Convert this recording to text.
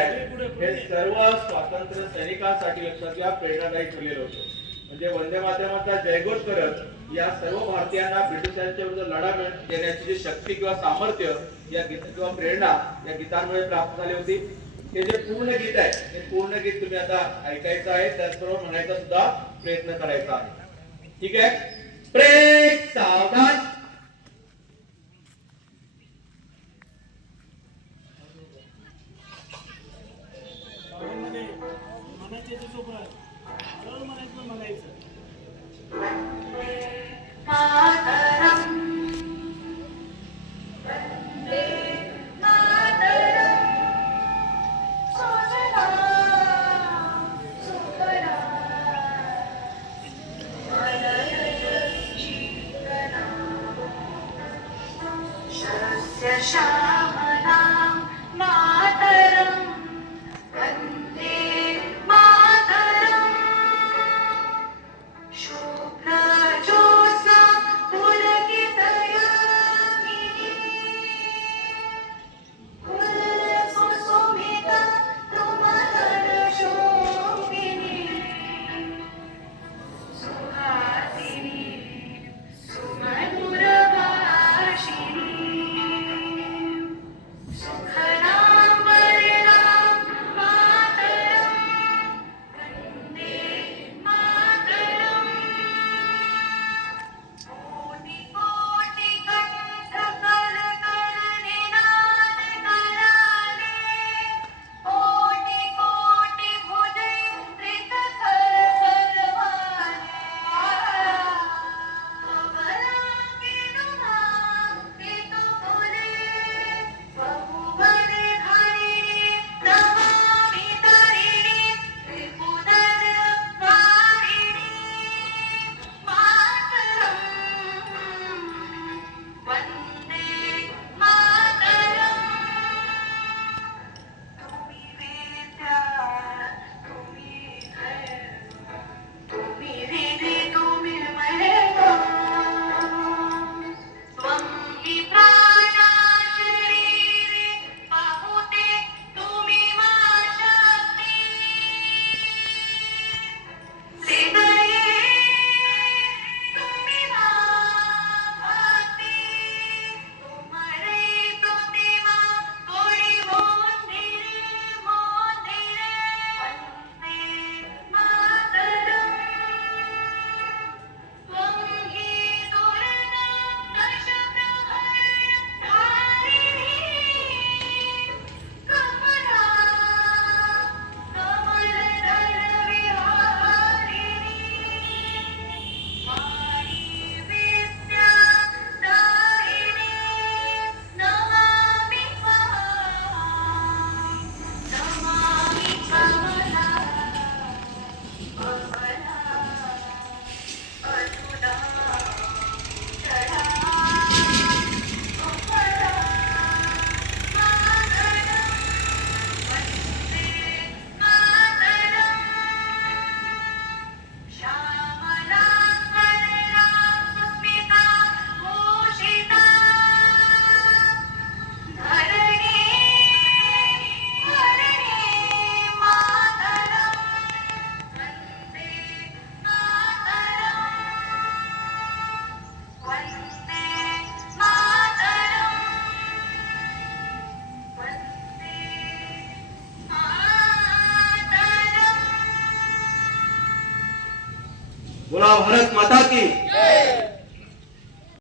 हे सर्व स्वातंत्र्य सैनिकांसाठी लक्षात घ्या प्रेरणादायी ठरलेलं होतं. म्हणजे वंदे मातरमचा जयघोष करत या सर्व भारतीयांना ब्रिटिशांच्या विरुद्ध लढा देण्याची जी शक्ती किंवा सामर्थ्य या गीत किंवा प्रेरणा या गीतांमुळे प्राप्त झाली होती. हे जे पूर्ण गीत आहे हे पूर्ण गीत तुम्ही आता ऐकायचं आहे, त्याचबरोबर म्हणायचा सुद्धा प्रयत्न करायचा आहे. ठीक आहे. ब्रेक, सावधान. बोला भारत माता की जय.